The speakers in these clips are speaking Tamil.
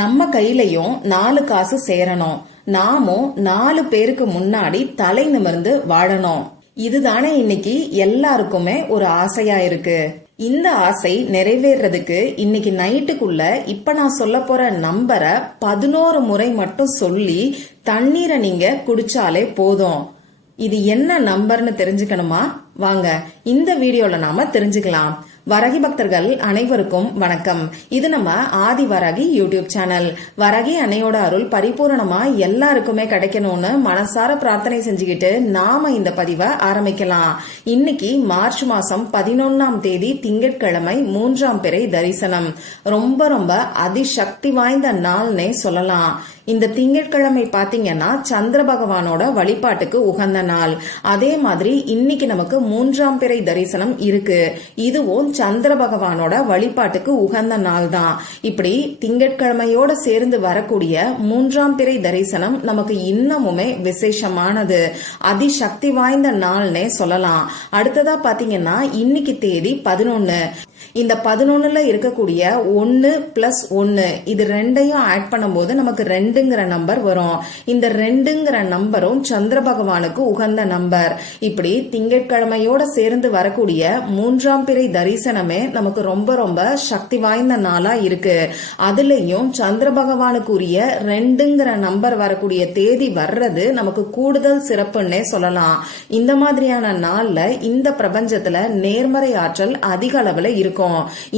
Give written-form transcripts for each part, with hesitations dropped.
நம்ம கையிலையும் 4 காசு சேரணும். நாமும் 4 பேருக்கு முன்னாடி தலை நிமிர்ந்து வாழணும். இதுதானே இன்னைக்கு எல்லாருக்குமே ஒரு ஆசையா இருக்கு. இந்த ஆசை நிறைவேறதுக்கு இன்னைக்கு நைட்டுக்குள்ள இப்ப நான் சொல்ல போற நம்பரை 11 முறை மட்டும் சொல்லி தண்ணீரை நீங்க குடிச்சாலே போதும். இது என்ன நம்பர்னு தெரிஞ்சுக்கணுமா? வாங்க இந்த வீடியோல நாம தெரிஞ்சுக்கலாம். வரகி பக்தர்கள் அனைவருக்கும் வணக்கம். இது நம்ம ஆதி வரகி யூடியூப் சேனல். வரகி அன்னையோட அருள் பரிபூரணமா எல்லாருக்குமே கிடைக்கணும்னு மனசார பிரார்த்தனை செஞ்சுக்கிட்டு நாம இந்த பதிவை ஆரம்பிக்கலாம். இன்னைக்கு மார்ச் மாசம் 11ஆம் தேதி திங்கட்கிழமை 3ஆம் பிறை தரிசனம். ரொம்ப ரொம்ப அதிசக்தி வாய்ந்த நாள்னே சொல்லலாம். இந்த திங்கட்கிழமை பாத்தீங்கன்னா சந்திர பகவானோட வழிபாட்டுக்கு உகந்த நாள். அதே மாதிரி இன்னைக்கு நமக்கு 3ஆம் பிறை தரிசனம் இருக்கு. இதுவும் சந்திர பகவானோட வழிபாட்டுக்கு உகந்த நாள் தான். இப்படி திங்கட்கிழமையோட சேர்ந்து வரக்கூடிய 3ஆம் பிறை தரிசனம் நமக்கு இன்னமுமே விசேஷமானது, அதிசக்தி வாய்ந்த நாள்னே சொல்லலாம். அடுத்ததா பாத்தீங்கன்னா இன்னைக்கு தேதி 11. இந்த 11ல இருக்கக்கூடிய 1+1 இது ரெண்டையும் ஆட் பண்ணும்போது நமக்கு 2ங்கிற நம்பர் வரும். இந்த 2ங்கிற நம்பரும் சந்திர பகவானுக்கு உகந்த நம்பர். இப்படி திங்கட்கிழமையோட சேர்ந்து வரக்கூடிய 3ஆம் பிறை தரிசனமே நமக்கு ரொம்ப ரொம்ப சக்தி வாய்ந்த நாளா இருக்கு. அதுலயும் சந்திர பகவானுக்குரிய 2ங்கிற நம்பர் வரக்கூடிய தேதி வர்றது நமக்கு கூடுதல் சிறப்புன்னே சொல்லலாம். இந்த மாதிரியான நாள்ல இந்த பிரபஞ்சத்துல நேர்மறை ஆற்றல் அதிக அளவுல இருக்கும்.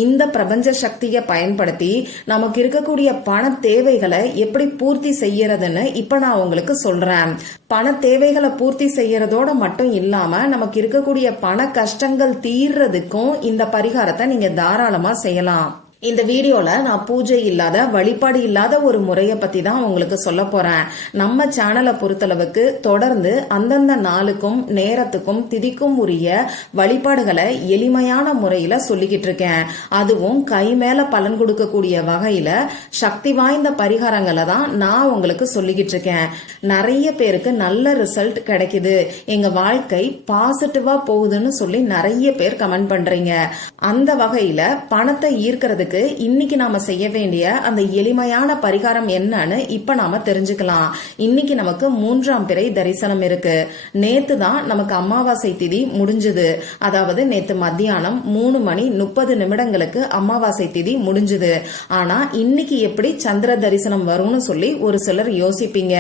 இந்த பிரபஞ்ச சக்தியை பயன்படுத்தி நமக்கு இருக்கக்கூடிய பண தேவைகளை எப்படி பூர்த்தி செய்யறதுன்னு இப்ப நான் உங்களுக்கு சொல்றேன். பண தேவைகளை பூர்த்தி செய்யறதோட மட்டும் இல்லாம நமக்கு இருக்கக்கூடிய பண கஷ்டங்கள் தீர்றதுக்கும் இந்த பரிகாரத்தை நீங்க தாராளமா செய்யலாம். இந்த வீடியோல நான் பூஜை இல்லாத, வழிபாடு இல்லாத ஒரு முறைய பத்தி தான் உங்களுக்கு சொல்ல போறேன். நம்ம சேனலை பொறுத்தளவுக்கு தொடர்ந்து அந்தந்த நாளுக்கும் நேரத்துக்கும் திதிக்கும் உரிய வழிபாடுகளை எளிமையான முறையில சொல்லிக்கிட்டு இருக்கேன். அதுவும் கை மேல பலன் கொடுக்கக்கூடிய வகையில சக்தி வாய்ந்த பரிகாரங்களை தான் நான் உங்களுக்கு சொல்லிக்கிட்டு இருக்கேன். நிறைய பேருக்கு நல்ல ரிசல்ட் கிடைக்குது, எங்க வாழ்க்கை பாசிட்டிவா போகுதுன்னு சொல்லி நிறைய பேர் கமெண்ட் பண்றீங்க. அந்த வகையில பணத்தை ஈர்க்கிறதுக்கு இன்னைக்கு நாம செய்ய வேண்டிய அந்த எளிமையான பரிகாரம் என்னன்னு இப்ப நாம தெரிஞ்சுக்கலாம். இன்னைக்கு நமக்கு 3ஆம் பிறை தரிசனம் இருக்கு. நேத்து தான் நமக்கு அமாவாசை திதி முடிஞ்சது. அதாவது நேத்து மத்தியானம் 3:30 அமாவாசை திதி முடிஞ்சது. ஆனா இன்னைக்கு எப்படி சந்திர தரிசனம் வரும்னு சொல்லி ஒரு சிலர் யோசிப்பீங்க.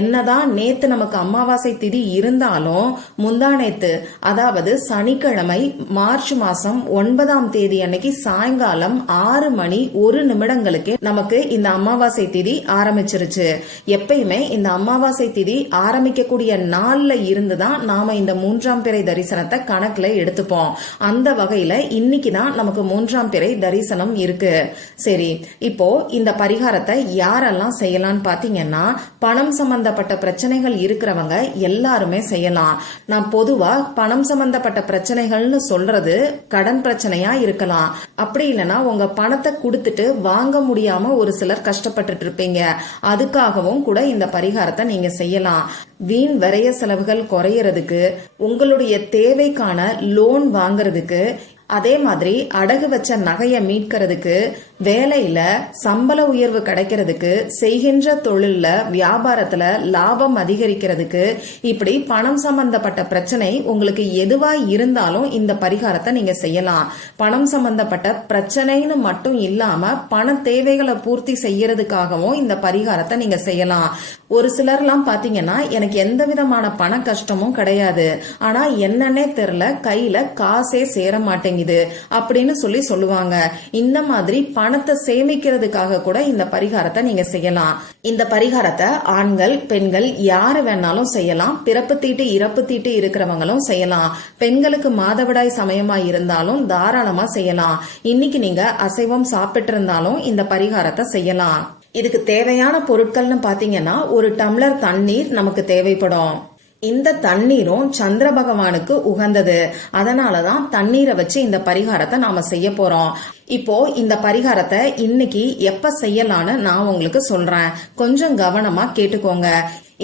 என்னதான் நேத்து நமக்கு அமாவாசை திதி இருந்தாலும் முந்தா நேத்து, அதாவது சனிக்கிழமை மார்ச் மாசம் 9ஆம் தேதி அன்னைக்கு சாயங்காலம் 6:01 நமக்கு இந்த அமாவாசை திதி ஆரம்பிச்சிருச்சு. எப்பயுமே இந்த அமாவாசை திதி ஆரம்பிக்கக்கூடிய நாள்ல இருந்துதான் நாம இந்த 3ஆம் பிறை தரிசனத்தை கணக்குல எடுத்துப்போம். அந்த வகையில இன்னைக்கு தான் நமக்கு 3ஆம் பிறை தரிசனம் இருக்கு. சரி, இப்போ இந்த பரிகாரத்தை யாரெல்லாம் செய்யலாம்னு பாத்தீங்கன்னா பணம் சம்பந்தப்பட்ட பிரச்சனைகள் இருக்கிறவங்க எல்லாருமே செய்யலாம். நான் பொதுவா பணம் சம்பந்தப்பட்ட பிரச்சனைகள்னு சொல்றது கடன் பிரச்சனையா இருக்கலாம். அப்படி இல்லைன்னா உங்க பணத்தை கொடுத்துட்டு வாங்க முடியாம ஒரு சிலர் கஷ்டப்பட்டு இருப்பீங்க. அதுக்காகவும் கூட இந்த பரிகாரத்தை நீங்க செய்யலாம். வீண் விரைய செலவுகள் குறையறதுக்கு, உங்களுடைய தேவைக்கான லோன் வாங்குறதுக்கு, அதே மாதிரி அடகு வச்ச நகைய மீட்கிறதுக்கு, வேலையில சம்பள உயர்வு கிடைக்கிறதுக்கு, செய்கின்ற தொழில்ல வியாபாரத்துல லாபம் அதிகரிக்கிறதுக்கு, இப்படி பணம் சம்பந்தப்பட்ட பிரச்சனை உங்களுக்கு எதுவா இருந்தாலும் இந்த பரிகாரத்தை நீங்க செய்யலாம். பணம் சம்பந்தப்பட்ட பிரச்சனைன்னு மட்டும் இல்லாம பண தேவைகளை பூர்த்தி செய்யறதுக்காகவும் இந்த பரிகாரத்தை நீங்க செய்யலாம். ஒரு சிலர்லாம் பாத்தீங்கன்னா எனக்கு எந்த விதமான பண கஷ்டமும் கிடையாது, ஆனா என்னன்னே தெரியல, கையில காசே சேர மாட்டேங்குது அப்படின்னு சொல்லி சொல்லுவாங்க. இந்த மாதிரி பணத்தை சேமிக்கிறதுக்காக கூட இந்த பரிகாரத்தை நீங்க செய்யலாம். இந்த பரிகாரத்தை ஆண்கள் பெண்கள் யாரு வேணாலும் செய்யலாம். பிறப்பு தீட்டு இறப்பு தீட்டு இருக்கிறவங்களும் செய்யலாம். பெண்களுக்கு மாதவிடாய் சமயமா இருந்தாலும் தாராளமா செய்யலாம். இன்னைக்கு நீங்க அசைவம் சாப்பிட்டு இருந்தாலும் இந்த பரிகாரத்தை செய்யலாம். இதுக்கு தேவையான பொருட்கள்னு பாத்தீங்கன்னா 1 டம்ளர் தண்ணீர் நமக்கு தேவைப்படும். இந்த தண்ணீரும் சந்திர பகவானுக்கு உகந்தது. அதனாலதான் தண்ணீரை வச்சு இந்த பரிகாரத்தை நாம செய்ய போறோம். இப்போ இந்த பரிகாரத்தை இன்னைக்கு எப்ப செய்யலான்னு நான் உங்களுக்கு சொல்றேன். கொஞ்சம் கவனமா கேட்டுக்கோங்க.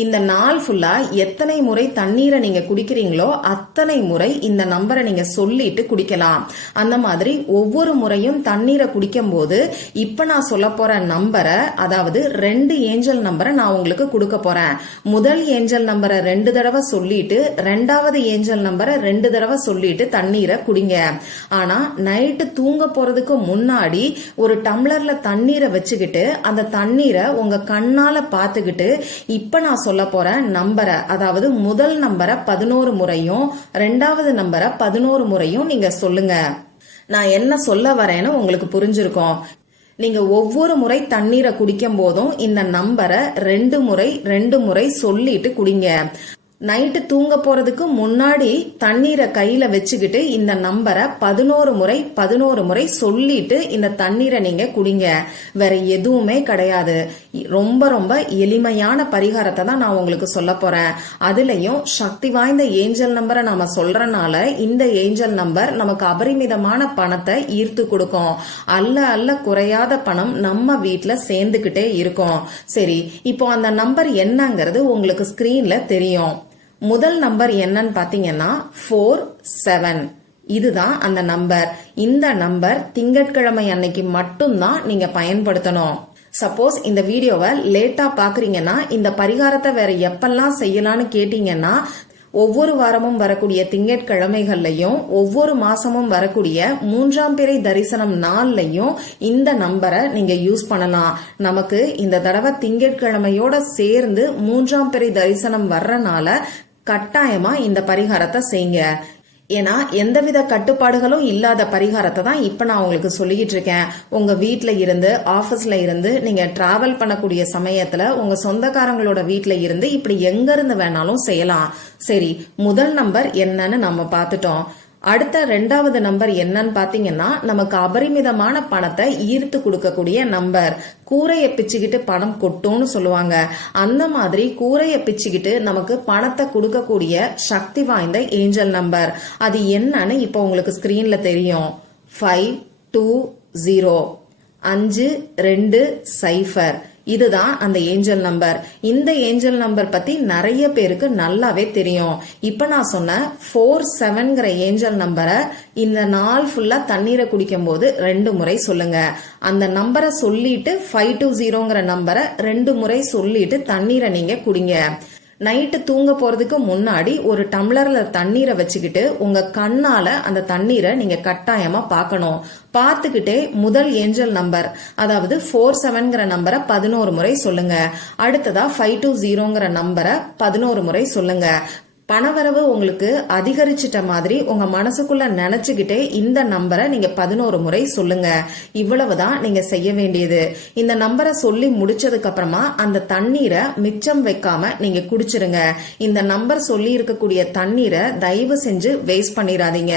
இந்த நாள் ஃபுல்லா எத்தனை முறை தண்ணீரை நீங்க குடிக்கிறீங்களோ அத்தனை முறை இந்த நம்பரை நீங்க சொல்லிட்டு குடிக்கலாம். அந்த மாதிரி ஒவ்வொரு முறையும் தண்ணீரை குடிக்கும் போது இப்ப நான் சொல்ல போற நம்பரை, அதாவது 2 ஏஞ்சல் நம்பரை நான் உங்களுக்கு கொடுக்க போறேன். முதல் ஏஞ்சல் நம்பரை 2 தடவை சொல்லிட்டு 2வது ஏஞ்சல் நம்பரை 2 தடவை சொல்லிட்டு தண்ணீரை குடிங்க. ஆனா நைட்டு தூங்க போறதுக்கு முன்னாடி ஒரு டம்ளர்ல தண்ணீரை வச்சுக்கிட்டு அந்த தண்ணீரை உங்க கண்ணால பாத்துக்கிட்டு இப்ப நான் சொல்ல போற நம்பரை, அதாவது முதல் நம்பரை 11 முறையும் 2வது நம்பரை 11 முறையும் நீங்க சொல்லுங்க. நான் என்ன சொல்ல வரேன்னு உங்களுக்கு புரிஞ்சிருக்கும். நீங்க ஒவ்வொரு முறை தண்ணீரை குடிக்கும் போதும் இந்த நம்பரை 2 முறை 2 முறை சொல்லிட்டு குடிங்க. நைட்டு தூங்க போறதுக்கு முன்னாடி தண்ணீரை கையில வச்சுக்கிட்டு இந்த நம்பரை 11 முறை 11 முறை சொல்லிட்டு இந்த தண்ணீரை நீங்க குடிங்க. வேற எதுவுமே கிடையாது. ரொம்ப ரொம்ப எளிமையான பரிகாரத்தை தான் நான் உங்களுக்கு சொல்ல போறேன். அதுலயும் சக்தி வாய்ந்த ஏஞ்சல் நம்பரை நாம சொல்றனால இந்த ஏஞ்சல் நம்பர் நமக்கு அபரிமிதமான பணத்தை ஈர்த்து கொடுக்கும். அல்ல அல்ல குறையாத பணம் நம்ம வீட்டுல சேர்ந்துகிட்டே இருக்கும். சரி, இப்போ அந்த நம்பர் என்னங்கிறது உங்களுக்கு ஸ்கிரீன்ல தெரியும். முதல் நம்பர் என்னன்னு பாத்தீங்கன்னா 47. இதுதான் அந்த நம்பர். இந்த நம்பர் திங்கட்கிழமை அன்னைக்கு மட்டும்தான் நீங்க பயன்படுத்தணும். சப்போஸ் இந்த வீடியோவை லேட்டா பாக்குறீங்கன்னா இந்த பரிகாரத்தை வேற எப்பெல்லாம் செய்யலாம்னு கேட்டீங்கன்னா ஒவ்வொரு வாரமும் வரக்கூடிய திங்கட்கிழமைகள்லயும் ஒவ்வொரு மாசமும் வரக்கூடிய 3ஆம் பிறை தரிசனம் நாள்லயும் இந்த நம்பரை நீங்க யூஸ் பண்ணலாம். நமக்கு இந்த தடவை திங்கட்கிழமையோட சேர்ந்து 3ஆம் பிறை தரிசனம் வர்றனால கட்டாயமா இந்த பரிகாரத்தை செய்யுங்க. ஏன்னா எந்தவித கட்டுப்பாடுகளும் இல்லாத பரிகாரத்தை தான் இப்ப நான் உங்களுக்கு சொல்லிட்டு இருக்கேன். உங்க வீட்ல இருந்து, ஆபீஸ்ல இருந்து, நீங்க டிராவல் பண்ணக்கூடிய சமயத்துல உங்க சொந்தக்காரங்களோட வீட்ல இருந்து இப்படி எங்க இருந்து வேணாலும் செய்யலாம். சரி, முதல் நம்பர் என்னன்னு நம்ம பார்த்துட்டோம். அடுத்த 2வது நம்பர் என்னன்னு பாத்தீங்கன்னா நமக்கு அபரிமிதமான பணத்தை ஈர்த்து கொடுக்கக்கூடிய நம்பர். கூரையை பிச்சுக்கிட்டு பணம் கொட்டும்னு சொல்லுவாங்க. அந்த மாதிரி கூரையை பிச்சுக்கிட்டு நமக்கு பணத்தை கொடுக்கக்கூடிய சக்தி வாய்ந்த ஏஞ்சல் நம்பர். அது என்னன்னு இப்ப உங்களுக்கு ஸ்கிரீன்ல தெரியும். 520 5200. இதுதான் அந்த ஏஞ்சல் நம்பர். இந்த ஏஞ்சல் நம்பர் பத்தி நிறைய பேருக்கு நல்லாவே தெரியும். இப்ப நான் சொன்ன 47ங்கிற ஏஞ்சல் நம்பரை இந்த நாள் ஃபுல்லா தண்ணீரை குடிக்கும் போது 2 முறை சொல்லுங்க. அந்த நம்பரை சொல்லிட்டு 520ங்கிற நம்பரை 2 முறை சொல்லிட்டு தண்ணீரை நீங்க குடிங்க. நைட்டு தூங்க போறதுக்கு முன்னாடி ஒரு டம்ளர்ல தண்ணீரை வச்சுக்கிட்டு உங்க கண்ணால அந்த தண்ணீரை நீங்க கட்டாயமா பார்க்கணும். பார்த்துக்கிட்டே முதல் ஏஞ்சல் நம்பர், அதாவது 47ங்கிற நம்பரை 11 முறை சொல்லுங்க. அடுத்ததா 520ங்கிற நம்பரை 11 முறை சொல்லுங்க. பணவரவு உங்களுக்கு அதிகரிச்சிட்ட மாதிரி உங்க மனசுக்குள்ள நினைச்சுக்கிட்டே இந்த நம்பரை நீங்க 11 முறை சொல்லுங்க. இவ்வளவுதான் நீங்க செய்ய வேண்டியது. இந்த நம்பரை சொல்லி முடிச்சதுக்கு அப்புறமா அந்த தண்ணீரை மிச்சம் வைக்காம நீங்க குடிச்சிருங்க. இந்த நம்பர் சொல்லி இருக்கக்கூடிய தண்ணீரை தயவு செஞ்சு வேஸ்ட் பண்ணிடாதீங்க.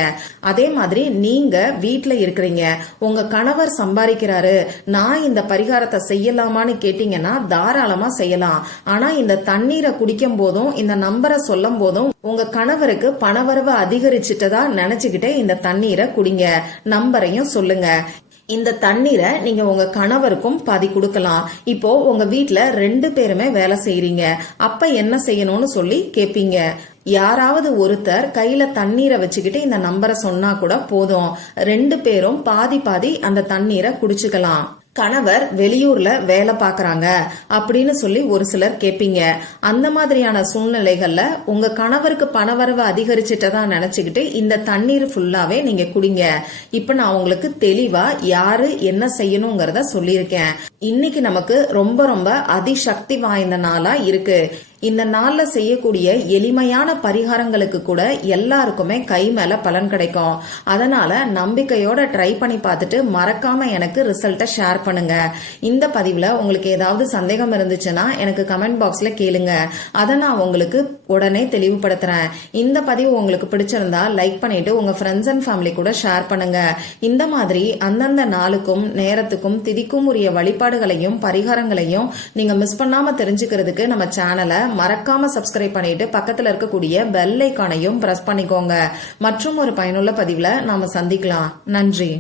அதே மாதிரி நீங்க வீட்டுல இருக்கிறீங்க, உங்க கணவர் சம்பாதிக்கிறாரு, நான் இந்த பரிகாரத்தை செய்யலாமான்னு கேட்டீங்கன்னா தாராளமா செய்யலாம். ஆனா இந்த தண்ணீரை குடிக்கும் போதும் இந்த நம்பரை சொல்லும் போதும் உங்க கணவருக்கு பணவரவு அதிகரிச்சிட்டதா நினைச்சுக்கிட்டே இந்த தண்ணீரை குடிங்க. நம்பரையும் சொல்லுங்க. இந்த தண்ணீரை நீங்க உங்க கணவருக்கும் பாதி கொடுக்கலாம். இப்போ உங்க வீட்ல 2 பேருமே வேலை செய்யறீங்க, அப்ப என்ன செய்யணும்னு சொல்லி கேப்பீங்க. யாராவது ஒருத்தர் கையில தண்ணீரை வச்சுக்கிட்டு இந்த நம்பரை சொன்னா கூட போதும். 2 பேரும் பாதி பாதி அந்த தண்ணீரை குடிச்சுக்கலாம். கணவர் வெளியூர்ல வேலை பாக்குறாங்க அப்படின்னு சொல்லி ஒரு சிலர் கேப்பீங்க. அந்த மாதிரியான சூழ்நிலைகள்ல உங்க கணவருக்கு பணவரவு அதிகரிச்சிட்டதா நினைச்சுக்கிட்டு இந்த தண்ணீர் ஃபுல்லாவே நீங்க குடிங்க. இப்ப நான் உங்களுக்கு தெளிவா யாரு என்ன செய்யணுங்கிறத சொல்லியிருக்கேன். இன்னைக்கு நமக்கு ரொம்ப ரொம்ப அதிசக்தி வாய்ந்த நாளா இருக்கு. இந்த நாள்ல செய்யக்கூடிய எளிமையான பரிகாரங்களுக்கு கூட எல்லாருக்குமே கை மேல பலன் கிடைக்கும். அதனால நம்பிக்கையோட ட்ரை பண்ணி பார்த்துட்டு மறக்காம எனக்கு ரிசல்ட்டை ஷேர் பண்ணுங்க. இந்த பதிவுல உங்களுக்கு ஏதாவது சந்தேகம் இருந்துச்சுன்னா எனக்கு கமெண்ட் பாக்ஸ்ல கேளுங்க. அதை நான் உங்களுக்கு உடனே தெளிவுபடுத்துறேன். இந்த பதிவு உங்களுக்கு பிடிச்சிருந்தா லைக் பண்ணிட்டு உங்க ஃப்ரெண்ட்ஸ் அண்ட் ஃபேமிலி கூட ஷேர் பண்ணுங்க. இந்த மாதிரி அந்தந்த நாளுக்கும் நேரத்துக்கும் திதிக்கும் உரிய வழிபாடுகளையும் பரிகாரங்களையும் நீங்க மிஸ் பண்ணாம தெரிஞ்சுக்கிறதுக்கு நம்ம சேனலை மறக்காம சப்ஸ்கிரைப் பண்ணிட்டு பக்கத்துல இருக்கக்கூடிய பெல் ஐகானையும் பிரஸ் பண்ணிக்கோங்க. மற்றும் ஒரு பயனுள்ள பதிவுல நாம சந்திக்கலாம். நன்றி.